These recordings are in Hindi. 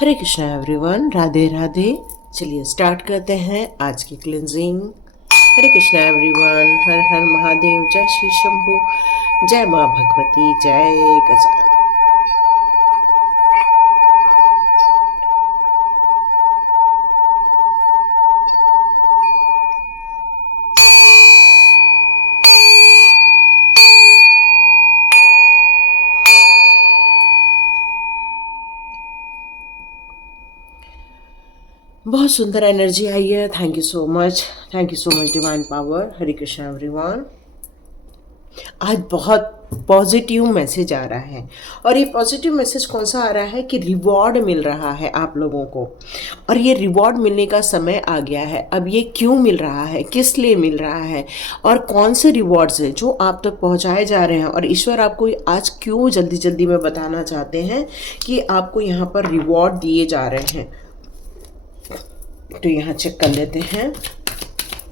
हरे कृष्णा एवरीवन, राधे राधे। चलिए स्टार्ट करते हैं आज की क्लिनजिंग। हरे कृष्णा एवरीवन, हर हर महादेव, जय श्री शंभू, जय माँ भगवती, जय गजानन। बहुत सुंदर एनर्जी आई है। Thank you so much, thank you so much divine power. Hare Krishna everyone, आज बहुत पॉजिटिव मैसेज आ रहा है। और ये पॉजिटिव मैसेज कौन सा आ रहा है कि रिवॉर्ड मिल रहा है आप लोगों को, और ये रिवॉर्ड मिलने का समय आ गया है। अब ये क्यों मिल रहा है, किस लिए मिल रहा है, और कौन से रिवॉर्ड्स हैं जो आप तक पहुंचाए जा रहे हैं, और ईश्वर आपको आज क्यों जल्दी जल्दी में बताना चाहते हैं कि आपको यहाँ पर रिवॉर्ड दिए जा रहे हैं। तो यहाँ चेक कर लेते हैं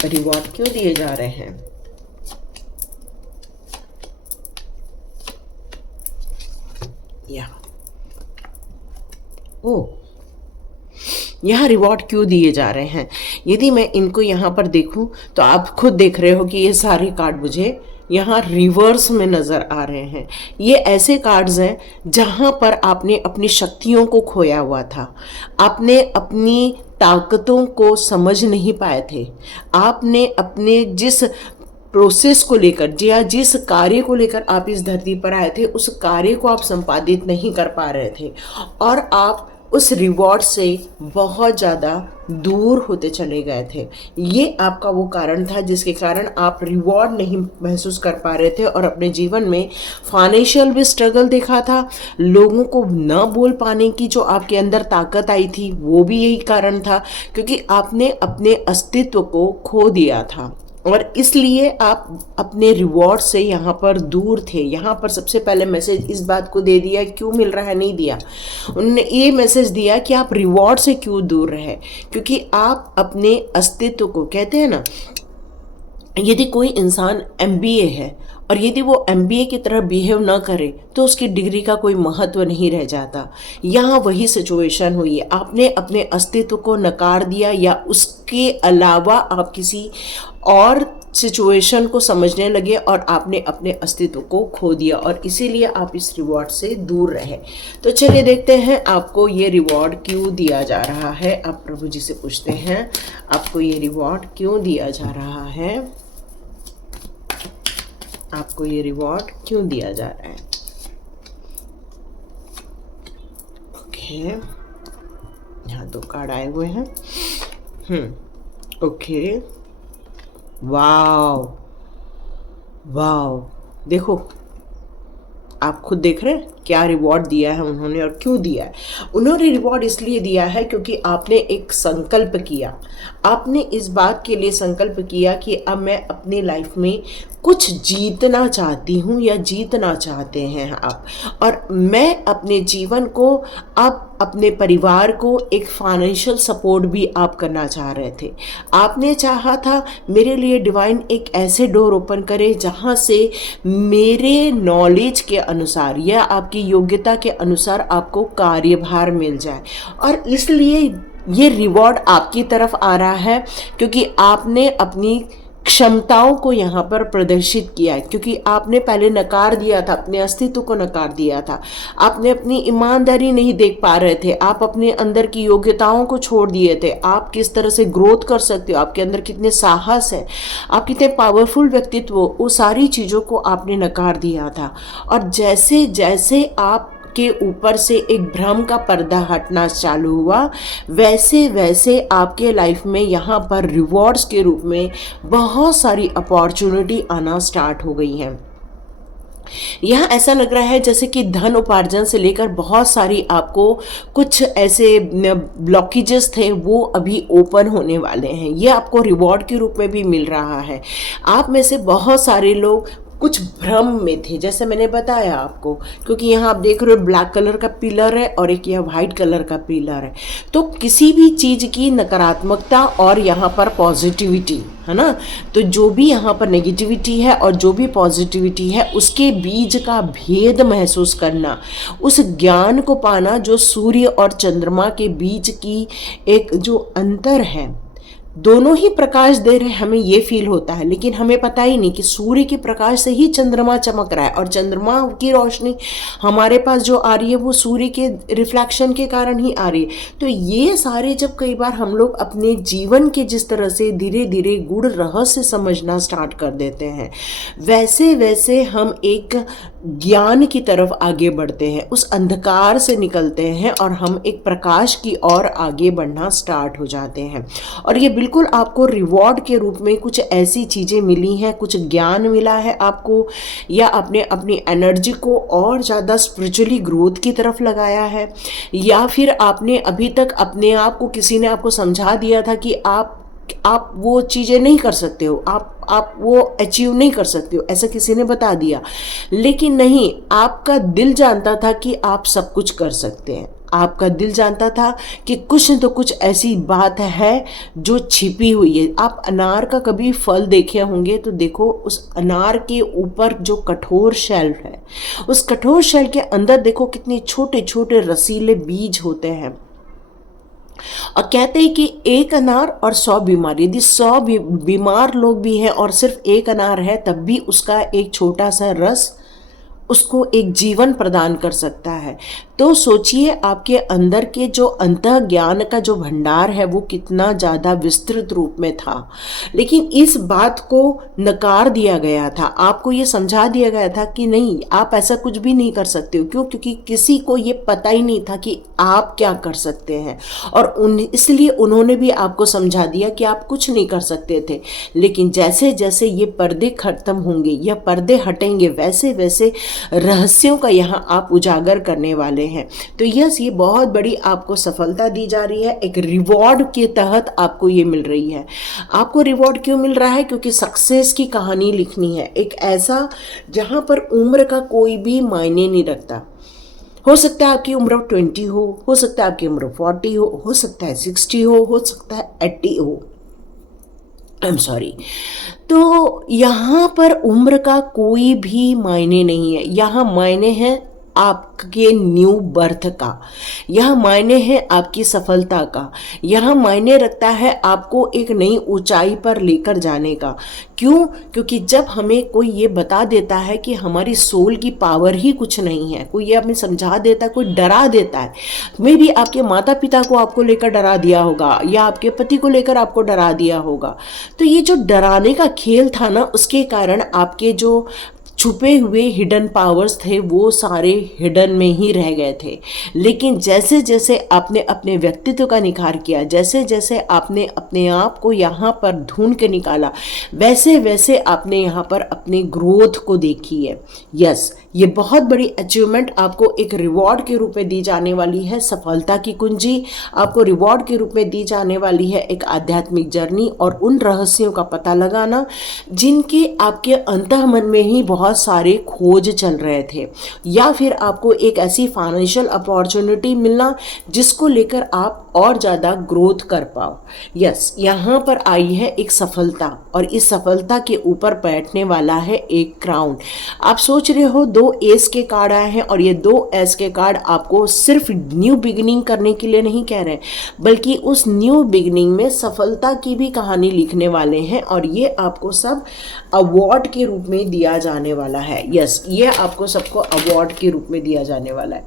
रिवॉर्ड क्यों दिए जा रहे हैं। यहाँ रिवॉर्ड क्यों दिए जा रहे हैं। यदि मैं इनको यहाँ पर देखूं तो आप खुद देख रहे हो कि ये सारे कार्ड मुझे यहाँ रिवर्स में नज़र आ रहे हैं। ये ऐसे कार्ड्स हैं जहाँ पर आपने अपनी शक्तियों को खोया हुआ था, आपने अपनी ताकतों को समझ नहीं पाए थे, आपने अपने जिस प्रोसेस को लेकर या जिस कार्य को लेकर आप इस धरती पर आए थे उस कार्य को आप संपादित नहीं कर पा रहे थे, और आप उस रिवॉर्ड से बहुत ज़्यादा दूर होते चले गए थे। ये आपका वो कारण था जिसके कारण आप रिवॉर्ड नहीं महसूस कर पा रहे थे, और अपने जीवन में फाइनेंशियल भी स्ट्रगल देखा था। लोगों को न बोल पाने की जो आपके अंदर ताकत आई थी वो भी यही कारण था, क्योंकि आपने अपने अस्तित्व को खो दिया था, और इसलिए आप अपने रिवॉर्ड से यहाँ पर दूर थे। यहाँ पर सबसे पहले मैसेज इस बात को दे दिया, क्यों मिल रहा है नहीं दिया, उन्होंने ये मैसेज दिया कि आप रिवॉर्ड से क्यों दूर रहे, क्योंकि आप अपने अस्तित्व को, कहते हैं ना, यदि कोई इंसान MBA है और यदि वो MBA की तरह बिहेव ना करे तो उसकी डिग्री का कोई महत्व नहीं रह जाता। यहाँ वही सिचुएशन हुई है, आपने अपने अस्तित्व को नकार दिया, या उसके अलावा आप किसी और सिचुएशन को समझने लगे और आपने अपने अस्तित्व को खो दिया, और इसीलिए आप इस रिवॉर्ड से दूर रहे। तो चलिए देखते हैं आपको ये रिवॉर्ड क्यों दिया जा रहा है। आप प्रभु जी से पूछते हैं आपको ये रिवॉर्ड क्यों दिया जा रहा है, आपको ये रिवॉर्ड क्यों दिया जा रहा है। ओके, यहाँ 2 कार्ड आए हुए हैं। ओके, वाव वाव, देखो आप खुद देख रहे हैं क्या रिवॉर्ड दिया है उन्होंने, और क्यों दिया है। उन्होंने रिवॉर्ड इसलिए दिया है क्योंकि आपने एक संकल्प किया, आपने इस बात के लिए संकल्प किया कि अब मैं अपनी लाइफ में कुछ जीतना चाहती हूँ या जीतना चाहते हैं आप, और मैं अपने जीवन को, अब अपने परिवार को एक फाइनेंशियल सपोर्ट भी आप करना चाह रहे थे। आपने चाहा था मेरे लिए डिवाइन एक ऐसे डोर ओपन करे जहाँ से मेरे नॉलेज के अनुसार या आपकी योग्यता के अनुसार आपको कार्यभार मिल जाए, और इसलिए ये रिवॉर्ड आपकी तरफ आ रहा है क्योंकि आपने अपनी क्षमताओं को यहाँ पर प्रदर्शित किया है, क्योंकि आपने पहले नकार दिया था, अपने अस्तित्व को नकार दिया था, आपने अपनी ईमानदारी नहीं देख पा रहे थे, आप अपने अंदर की योग्यताओं को छोड़ दिए थे, आप किस तरह से ग्रोथ कर सकते हो, आपके अंदर कितने साहस है, आप कितने पावरफुल व्यक्तित्व, वो सारी चीज़ों को आपने नकार दिया था। और जैसे जैसे आप के ऊपर से एक भ्रम का पर्दा हटना चालू हुआ, वैसे वैसे आपके लाइफ में यहाँ पर रिवॉर्ड्स के रूप में बहुत सारी अपॉर्चुनिटी आना स्टार्ट हो गई हैं। यहाँ ऐसा लग रहा है जैसे कि धन उपार्जन से लेकर बहुत सारी आपको कुछ ऐसे ब्लॉकेजेस थे वो अभी ओपन होने वाले हैं। ये आपको रिवॉर्ड के रूप में भी मिल रहा है। आप में से बहुत सारे लोग कुछ भ्रम में थे, जैसे मैंने बताया आपको, क्योंकि यहाँ आप देख रहे हो ब्लैक कलर का पिलर है और एक यह वाइट कलर का पिलर है। तो किसी भी चीज़ की नकारात्मकता और यहाँ पर पॉजिटिविटी है ना, तो जो भी यहाँ पर नेगेटिविटी है और जो भी पॉजिटिविटी है उसके बीज का भेद महसूस करना, उस ज्ञान को पाना जो सूर्य और चंद्रमा के बीच की एक जो अंतर है, दोनों ही प्रकाश दे रहे हैं, हमें ये फील होता है, लेकिन हमें पता ही नहीं कि सूर्य के प्रकाश से ही चंद्रमा चमक रहा है और चंद्रमा की रोशनी हमारे पास जो आ रही है वो सूर्य के रिफ्लेक्शन के कारण ही आ रही है। तो ये सारे जब कई बार हम लोग अपने जीवन के जिस तरह से धीरे धीरे गूढ़ रहस्य समझना स्टार्ट कर देते हैं, वैसे वैसे हम एक ज्ञान की तरफ आगे बढ़ते हैं, उस अंधकार से निकलते हैं और हम एक प्रकाश की ओर आगे बढ़ना स्टार्ट हो जाते हैं। और ये बिल्कुल आपको रिवॉर्ड के रूप में कुछ ऐसी चीज़ें मिली हैं, कुछ ज्ञान मिला है आपको, या आपने अपनी एनर्जी को और ज़्यादा स्पिरिचुअली ग्रोथ की तरफ लगाया है, या फिर आपने अभी तक अपने आप को, किसी ने आपको समझा दिया था कि आप वो चीज़ें नहीं कर सकते हो, आप वो अचीव नहीं कर सकते हो, ऐसा किसी ने बता दिया। लेकिन नहीं, आपका दिल जानता था कि आप सब कुछ कर सकते हैं। आपका दिल जानता था कि कुछ न तो कुछ ऐसी बात है जो छिपी हुई है। आप अनार का कभी फल देखे होंगे तो देखो, उस अनार के ऊपर जो कठोर शेल है, उस कठोर शेल के अंदर देखो कितने छोटे छोटे रसीले बीज होते हैं। और कहते हैं कि एक अनार और 100 बीमार, यदि 100 बीमार लोग भी हैं और सिर्फ एक अनार है, तब भी उसका एक छोटा सा रस उसको एक जीवन प्रदान कर सकता है। तो सोचिए आपके अंदर के जो अंतः ज्ञान का जो भंडार है वो कितना ज़्यादा विस्तृत रूप में था, लेकिन इस बात को नकार दिया गया था। आपको ये समझा दिया गया था कि नहीं, आप ऐसा कुछ भी नहीं कर सकते हो। क्यों? क्योंकि किसी को ये पता ही नहीं था कि आप क्या कर सकते हैं, और इसलिए उन्होंने भी आपको समझा दिया कि आप कुछ नहीं कर सकते थे। लेकिन जैसे जैसे ये पर्दे खत्म होंगे या पर्दे हटेंगे, वैसे वैसे रहस्यों का यहाँ आप उजागर करने वाले हैं। तो यस, ये बहुत बड़ी आपको सफलता दी जा रही है, एक रिवॉर्ड के तहत आपको ये मिल रही है। आपको रिवॉर्ड क्यों मिल रहा है? क्योंकि सक्सेस की कहानी लिखनी है, एक ऐसा जहाँ पर उम्र का कोई भी मायने नहीं रखता। हो सकता है आपकी उम्र 20 हो सकता है आपकी उम्र 40 हो सकता है 60 हो सकता है 80 हो, आई एम सॉरी। तो यहाँ पर उम्र का कोई भी मायने नहीं है। यहाँ मायने हैं आपके न्यू बर्थ का, यह मायने है आपकी सफलता का, यह मायने रखता है आपको एक नई ऊंचाई पर लेकर जाने का। क्यों? क्योंकि जब हमें कोई ये बता देता है कि हमारी सोल की पावर ही कुछ नहीं है, कोई ये हमें समझा देता है, कोई डरा देता है, मे भी आपके माता पिता को आपको लेकर डरा दिया होगा या आपके पति को लेकर आपको डरा दिया होगा। तो ये जो डराने का खेल था ना, उसके कारण आपके जो छुपे हुए हिडन पावर्स थे वो सारे हिडन में ही रह गए थे। लेकिन जैसे जैसे आपने अपने व्यक्तित्व का निखार किया, जैसे जैसे आपने अपने आप को यहाँ पर ढूंढ के निकाला, वैसे वैसे आपने यहाँ पर अपनी ग्रोथ को देखी है। यस, ये बहुत बड़ी अचीवमेंट आपको एक रिवॉर्ड के रूप में दी जाने वाली है। सफलता की कुंजी आपको रिवॉर्ड के रूप में दी जाने वाली है, एक आध्यात्मिक जर्नी और उन रहस्यों का पता लगाना जिनके आपके अंतः मन में ही बहुत सारे खोज चल रहे थे, या फिर आपको एक ऐसी फाइनेंशियल अपॉर्चुनिटी मिलना जिसको लेकर आप और ज़्यादा ग्रोथ कर पाओ। यस, यहाँ पर आई है एक सफलता और इस सफलता के ऊपर बैठने वाला है एक क्राउन। आप सोच रहे हो 2 एस के कार्ड आए हैं और ये 2 एस के कार्ड आपको सिर्फ न्यू बिगिनिंग करने के लिए नहीं कह रहे, बल्कि उस न्यू बिगिनिंग में सफलता की भी कहानी लिखने वाले हैं और ये आपको सब अवार्ड के रूप में दिया जाने वाला है। यस, ये आपको सबको अवार्ड के रूप में दिया जाने वाला है।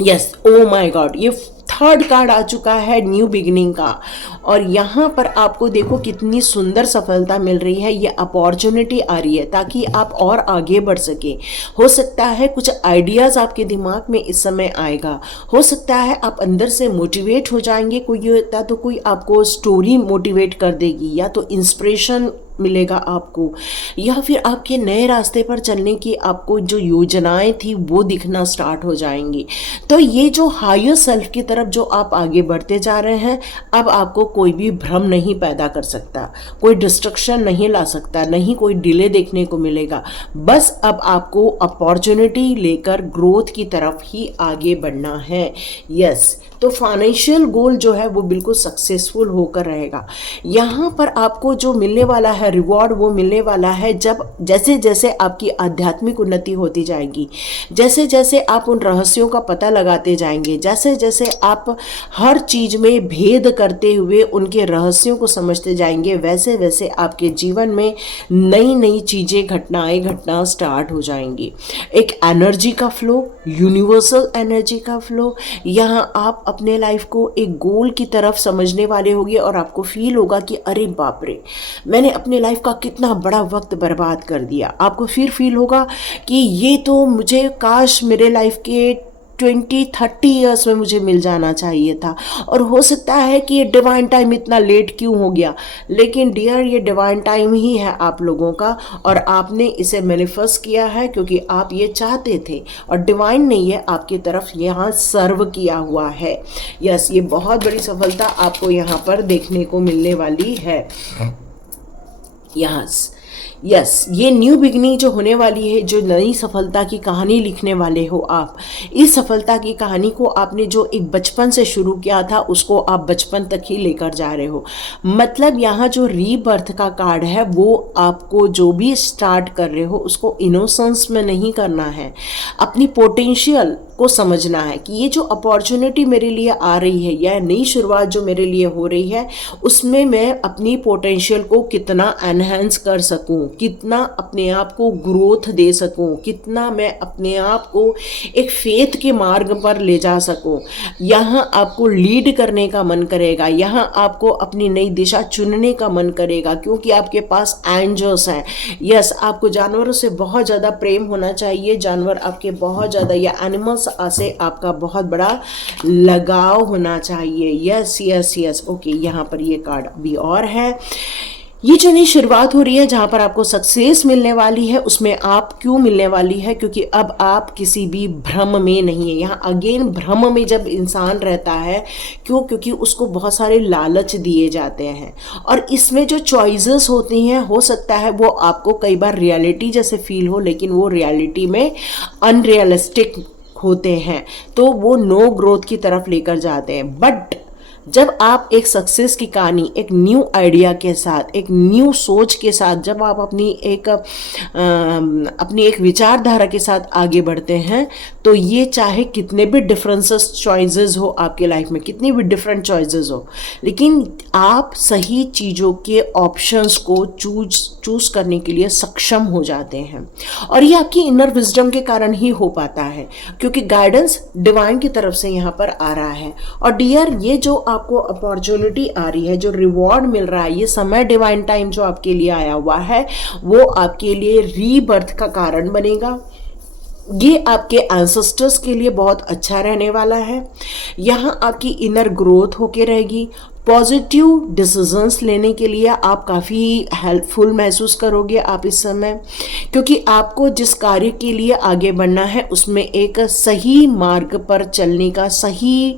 यस, ओ माय गॉड, ये 3rd कार्ड आ चुका है न्यू बिगिनिंग का, और यहाँ पर आपको देखो कितनी सुंदर सफलता मिल रही है। ये अपॉर्चुनिटी आ रही है ताकि आप और आगे बढ़ सके। हो सकता है कुछ आइडियाज़ आपके दिमाग में इस समय आएगा, हो सकता है आप अंदर से मोटिवेट हो जाएंगे। कोई ये होता तो कोई आपको स्टोरी मोटिवेट कर देगी, या तो इंस्पिरेशन मिलेगा आपको, या फिर आपके नए रास्ते पर चलने की आपको जो योजनाएं थी वो दिखना स्टार्ट हो जाएंगी। तो ये जो हायर सेल्फ की तरफ जो आप आगे बढ़ते जा रहे हैं, अब आपको कोई भी भ्रम नहीं पैदा कर सकता, कोई डिस्ट्रक्शन नहीं ला सकता, नहीं कोई डिले देखने को मिलेगा। बस अब आपको अपॉर्चुनिटी लेकर ग्रोथ की तरफ ही आगे बढ़ना है। यस, तो फाइनेंशियल गोल जो है वो बिल्कुल सक्सेसफुल होकर रहेगा। यहाँ पर आपको जो मिलने वाला है रिवॉर्ड, वो मिलने वाला है जब जैसे जैसे आपकी आध्यात्मिक उन्नति होती जाएगी, जैसे जैसे आप उन रहस्यों का पता लगाते जाएंगे, जैसे जैसे आप हर चीज में भेद करते हुए उनके रहस्यों को समझते जाएंगे, वैसे वैसे आपके जीवन में नई नई चीजें घटना स्टार्ट हो जाएंगी। एक एनर्जी का फ्लो, यूनिवर्सल एनर्जी का फ्लो, यहाँ आप अपने लाइफ को एक गोल की तरफ समझने वाले होंगे और आपको फील होगा कि अरे बाप रे, मैंने अपने लाइफ का कितना बड़ा वक्त बर्बाद कर दिया। आपको फिर फील होगा कि ये तो मुझे काश मेरे लाइफ के 20-30 ईयर्स में मुझे मिल जाना चाहिए था, और हो सकता है कि ये डिवाइन टाइम इतना लेट क्यों हो गया। लेकिन डियर, ये डिवाइन टाइम ही है आप लोगों का, और आपने इसे मैनिफेस्ट किया है क्योंकि आप ये चाहते थे, और डिवाइन ने ये आपकी तरफ यहाँ सर्व किया हुआ है। यस, ये बहुत बड़ी सफलता आपको यहाँ पर देखने को मिलने वाली है। यस, ये न्यू बिगनिंग जो होने वाली है, जो नई सफलता की कहानी लिखने वाले हो आप, इस सफलता की कहानी को आपने जो एक बचपन से शुरू किया था उसको आप बचपन तक ही लेकर जा रहे हो। मतलब यहाँ जो रीबर्थ का कार्ड है वो आपको जो भी स्टार्ट कर रहे हो उसको इनोसेंस में नहीं करना है, अपनी पोटेंशियल को समझना है कि ये जो अपॉर्चुनिटी मेरे लिए आ रही है या नई शुरुआत जो मेरे लिए हो रही है, उसमें मैं अपनी पोटेंशियल को कितना एनहेंस कर सकूं, कितना अपने आप को ग्रोथ दे सकूं, कितना मैं अपने आप को एक फेथ के मार्ग पर ले जा सकूं। यहाँ आपको लीड करने का मन करेगा, यहाँ आपको अपनी नई दिशा चुनने का मन करेगा, क्योंकि आपके पास एंजल्स हैं। यस, आपको जानवरों से बहुत ज़्यादा प्रेम होना चाहिए, जानवर आपके बहुत ज़्यादा, या एनिमल्स से आपका बहुत बड़ा लगाव होना चाहिए। यस यस यस, ओके, यहाँ पर ये कार्ड अभी और है। ये जो नई शुरुआत हो रही है जहाँ पर आपको सक्सेस मिलने वाली है, उसमें आप क्यों मिलने वाली है, क्योंकि अब आप किसी भी भ्रम में नहीं है। यहाँ अगेन भ्रम में जब इंसान रहता है, क्योंकि उसको बहुत सारे लालच दिए जाते हैं, और इसमें जो चॉइसेस होती हैं, हो सकता है वो आपको कई बार रियलिटी जैसे फील हो, लेकिन वो रियलिटी में अनरियलिस्टिक होते हैं, तो वो नो ग्रोथ की तरफ लेकर जाते हैं। बट जब आप एक सक्सेस की कहानी, एक न्यू आइडिया के साथ, एक न्यू सोच के साथ, जब आप अपनी एक विचारधारा के साथ आगे बढ़ते हैं, तो ये चाहे कितने भी डिफरेंसेस चॉइसेस हो आपके लाइफ में, कितनी भी डिफरेंट चॉइसेस हो, लेकिन आप सही चीज़ों के ऑप्शंस को चूज करने के लिए सक्षम हो जाते हैं। और ये आपकी इनर विजडम के कारण ही हो पाता है, क्योंकि गाइडेंस डिवाइन की तरफ से यहाँ पर आ रहा है। और डियर, ये जो आपको अपॉर्चुनिटी आ रही है, जो रिवॉर्ड मिल रहा है, ये समय डिवाइन टाइम जो आपके लिए आया हुआ है, वो आपके लिए रीबर्थ का कारण बनेगा। ये आपके एंसेस्टर्स के लिए बहुत अच्छा रहने वाला है। यहाँ आपकी इनर ग्रोथ होके रहेगी। पॉजिटिव डिसीजंस लेने के लिए आप काफ़ी हेल्पफुल महसूस करोगे आप इस समय, क्योंकि आपको जिस कार्य के लिए आगे बढ़ना है उसमें एक सही मार्ग पर चलने का सही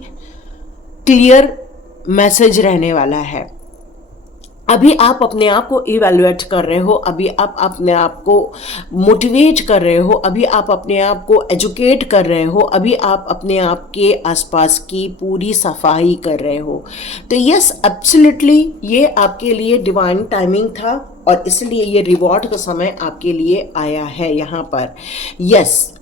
क्लियर मैसेज रहने वाला है। अभी आप अपने आप को इवैल्यूएट कर रहे हो, अभी आप अपने आप को मोटिवेट कर रहे हो, अभी आप अपने आप को एजुकेट कर रहे हो, अभी आप अपने आप के आसपास की पूरी सफाई कर रहे हो। तो यस, एब्सोल्युटली ये आपके लिए डिवाइन टाइमिंग था, और इसलिए ये रिवॉर्ड का समय आपके लिए आया है यहाँ पर। यस,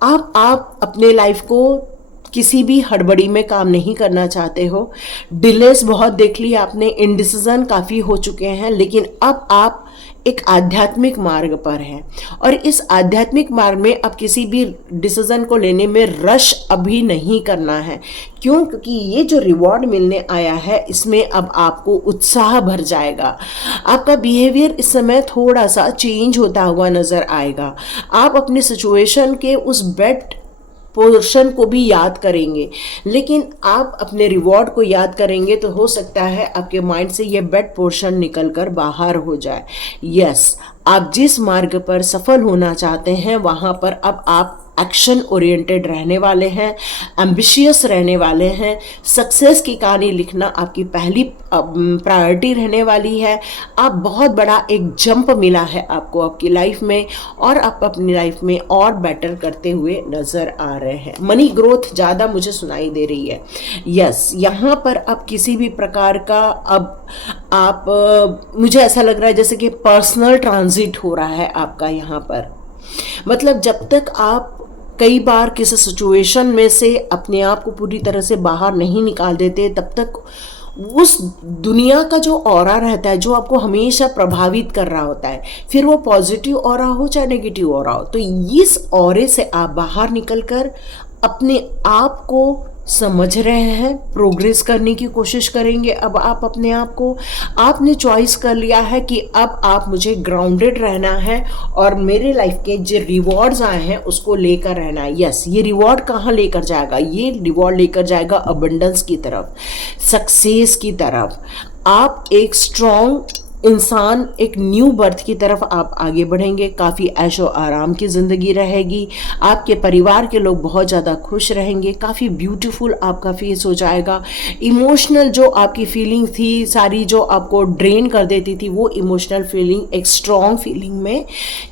आप अपने लाइफ को किसी भी हड़बड़ी में काम नहीं करना चाहते हो। डिलेस बहुत देख ली आपने, इनडिसीजन काफ़ी हो चुके हैं, लेकिन अब आप एक आध्यात्मिक मार्ग पर हैं, और इस आध्यात्मिक मार्ग में अब किसी भी डिसीजन को लेने में रश अभी नहीं करना है। क्यों? क्योंकि ये जो रिवॉर्ड मिलने आया है, इसमें अब आपको उत्साह भर जाएगा। आपका बिहेवियर इस समय थोड़ा सा चेंज होता हुआ नज़र आएगा। आप अपनी सिचुएशन के उस बेड पोर्शन को भी याद करेंगे, लेकिन आप अपने रिवॉर्ड को याद करेंगे तो हो सकता है आपके माइंड से ये बैड पोर्शन निकल कर बाहर हो जाए। यस, आप जिस मार्ग पर सफल होना चाहते हैं वहाँ पर अब आप एक्शन ओरिएंटेड रहने वाले हैं, एम्बिशियस रहने वाले हैं। सक्सेस की कहानी लिखना आपकी पहली प्रायोरिटी रहने वाली है। आप बहुत बड़ा एक जंप मिला है आपको आपकी लाइफ में, और आप अपनी लाइफ में और बेटर करते हुए नज़र आ रहे हैं। मनी ग्रोथ ज़्यादा मुझे सुनाई दे रही है। यस, यहाँ पर आप किसी भी प्रकार का मुझे ऐसा लग रहा है जैसे कि पर्सनल ट्रांजिट हो रहा है आपका यहाँ पर। मतलब जब तक आप कई बार किसी सिचुएशन में से अपने आप को पूरी तरह से बाहर नहीं निकाल देते, तब तक उस दुनिया का जो ऑरा रहता है जो आपको हमेशा प्रभावित कर रहा होता है, फिर वो पॉजिटिव ऑरा हो चाहे नेगेटिव ऑरा हो, तो इस ऑरे से आप बाहर निकलकर अपने आप को समझ रहे हैं, प्रोग्रेस करने की कोशिश करेंगे। अब आप अपने आप को, आपने चॉइस कर लिया है कि अब आप मुझे ग्राउंडेड रहना है और मेरे लाइफ के जो रिवॉर्ड्स आए हैं उसको लेकर रहना है। यस, ये रिवॉर्ड कहाँ लेकर जाएगा? ये रिवॉर्ड लेकर जाएगा अबंडेंस की तरफ, सक्सेस की तरफ। आप एक स्ट्रॉन्ग इंसान, एक न्यू बर्थ की तरफ आप आगे बढ़ेंगे। काफ़ी ऐशो आराम की ज़िंदगी रहेगी। आपके परिवार के लोग बहुत ज़्यादा खुश रहेंगे। काफ़ी ब्यूटीफुल आपका फेस हो जाएगा। इमोशनल जो आपकी फीलिंग थी सारी, जो आपको ड्रेन कर देती थी, वो इमोशनल फीलिंग एक स्ट्रॉन्ग फीलिंग में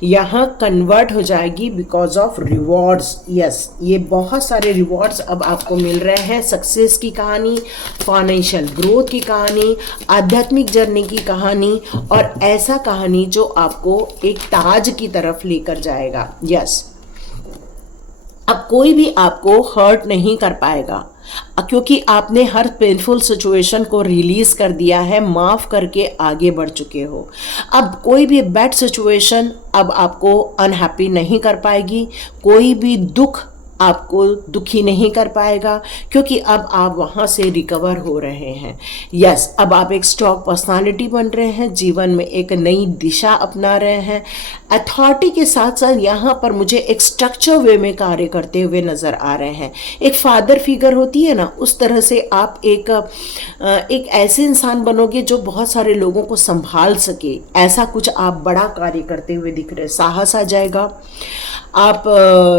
यहाँ कन्वर्ट हो जाएगी बिकॉज ऑफ रिवॉर्ड्स। यस, ये बहुत सारे रिवॉर्ड्स अब आपको मिल रहे हैं। सक्सेस की कहानी, फाइनेंशियल ग्रोथ की कहानी, आध्यात्मिक जर्नी की कहानी, और ऐसा कहानी जो आपको एक ताज की तरफ लेकर जाएगा। यस, अब कोई भी आपको हर्ट नहीं कर पाएगा क्योंकि आपने हर पेनफुल सिचुएशन को रिलीज कर दिया है, माफ करके आगे बढ़ चुके हो। अब कोई भी बैड सिचुएशन अब आपको अनहैप्पी नहीं कर पाएगी, कोई भी दुख आपको दुखी नहीं कर पाएगा, क्योंकि अब आप वहाँ से रिकवर हो रहे हैं। यस, अब आप एक स्ट्रॉन्ग पर्सनालिटी बन रहे हैं, जीवन में एक नई दिशा अपना रहे हैं। अथॉरिटी के साथ साथ यहाँ पर मुझे एक स्ट्रक्चर वे में कार्य करते हुए नज़र आ रहे हैं। एक फादर फिगर होती है ना, उस तरह से आप एक ऐसे इंसान बनोगे जो बहुत सारे लोगों को संभाल सके। ऐसा कुछ आप बड़ा कार्य करते हुए दिख रहे हैं। साहस आ जाएगा, आप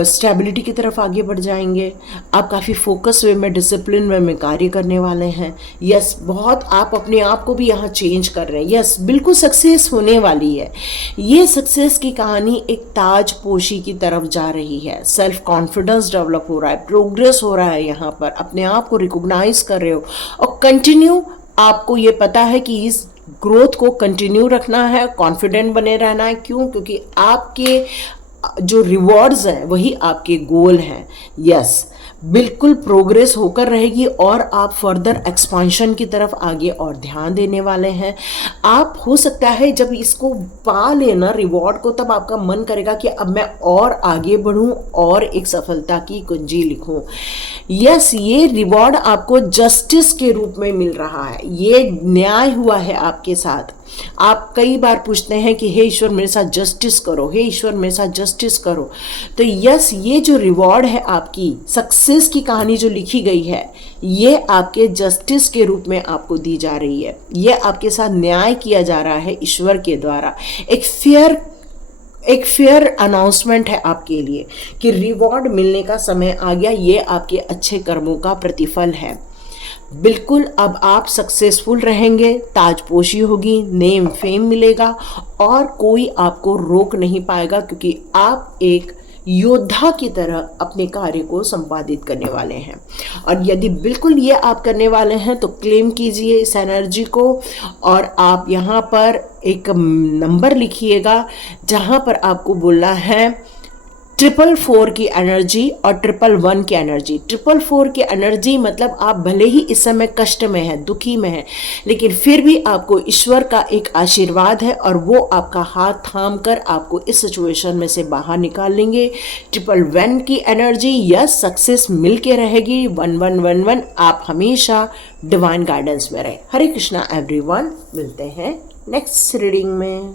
स्टेबिलिटी की तरफ आगे बढ़ जाएंगे। आप काफ़ी फोकस वे में, डिसिप्लिन वे में कार्य करने वाले हैं। यस, बहुत आप अपने आप को भी यहाँ चेंज कर रहे हैं। यस, बिल्कुल सक्सेस होने वाली है। ये सक्सेस की कहानी एक ताज पोशी की तरफ जा रही है। सेल्फ कॉन्फिडेंस डेवलप हो रहा है, प्रोग्रेस हो रहा है। यहाँ पर अपने आप को रिकॉग्नाइज कर रहे हो और कंटिन्यू, आपको ये पता है कि इस ग्रोथ को कंटिन्यू रखना है, कॉन्फिडेंट बने रहना है। क्यों? क्योंकि आपके जो रिवॉर्ड्स हैं वही आपके गोल हैं। यस, बिल्कुल प्रोग्रेस होकर रहेगी और आप फर्दर एक्सपांशन की तरफ आगे और ध्यान देने वाले हैं। आप हो सकता है जब इसको पा लेना रिवॉर्ड को, तब आपका मन करेगा कि अब मैं और आगे बढ़ूं और एक सफलता की कुंजी लिखूं। यस, ये रिवॉर्ड आपको जस्टिस के रूप में मिल रहा है। ये न्याय हुआ है आपके साथ। आप कई बार पूछते हैं कि हे ईश्वर मेरे साथ जस्टिस करो, हे ईश्वर मेरे साथ जस्टिस करो। तो यस, ये जो रिवॉर्ड है आपकी सक्सेस की कहानी जो लिखी गई है, ये आपके जस्टिस के रूप में आपको दी जा रही है। ये आपके साथ न्याय किया जा रहा है ईश्वर के द्वारा। एक फेयर अनाउंसमेंट है आपके लिए कि रिवॉर्ड मिलने का समय आ गया। ये आपके अच्छे कर्मों का प्रतिफल है। बिल्कुल, अब आप सक्सेसफुल रहेंगे, ताजपोशी होगी, नेम फेम मिलेगा और कोई आपको रोक नहीं पाएगा, क्योंकि आप एक योद्धा की तरह अपने कार्य को संपादित करने वाले हैं। और यदि बिल्कुल ये आप करने वाले हैं तो क्लेम कीजिए इस एनर्जी को, और आप यहाँ पर एक नंबर लिखिएगा जहाँ पर आपको बोलना है 444 की एनर्जी और 111 की एनर्जी। 444 की एनर्जी मतलब आप भले ही इस समय कष्ट में हैं, दुखी में हैं, लेकिन फिर भी आपको ईश्वर का एक आशीर्वाद है और वो आपका हाथ थाम कर आपको इस सिचुएशन में से बाहर निकाल लेंगे। 111 की एनर्जी, यस, सक्सेस मिल के रहेगी। 1111, आप हमेशा डिवाइन गाइडेंस में रहे। हरे कृष्णा एवरीवन, मिलते हैं नेक्स्ट रीडिंग में।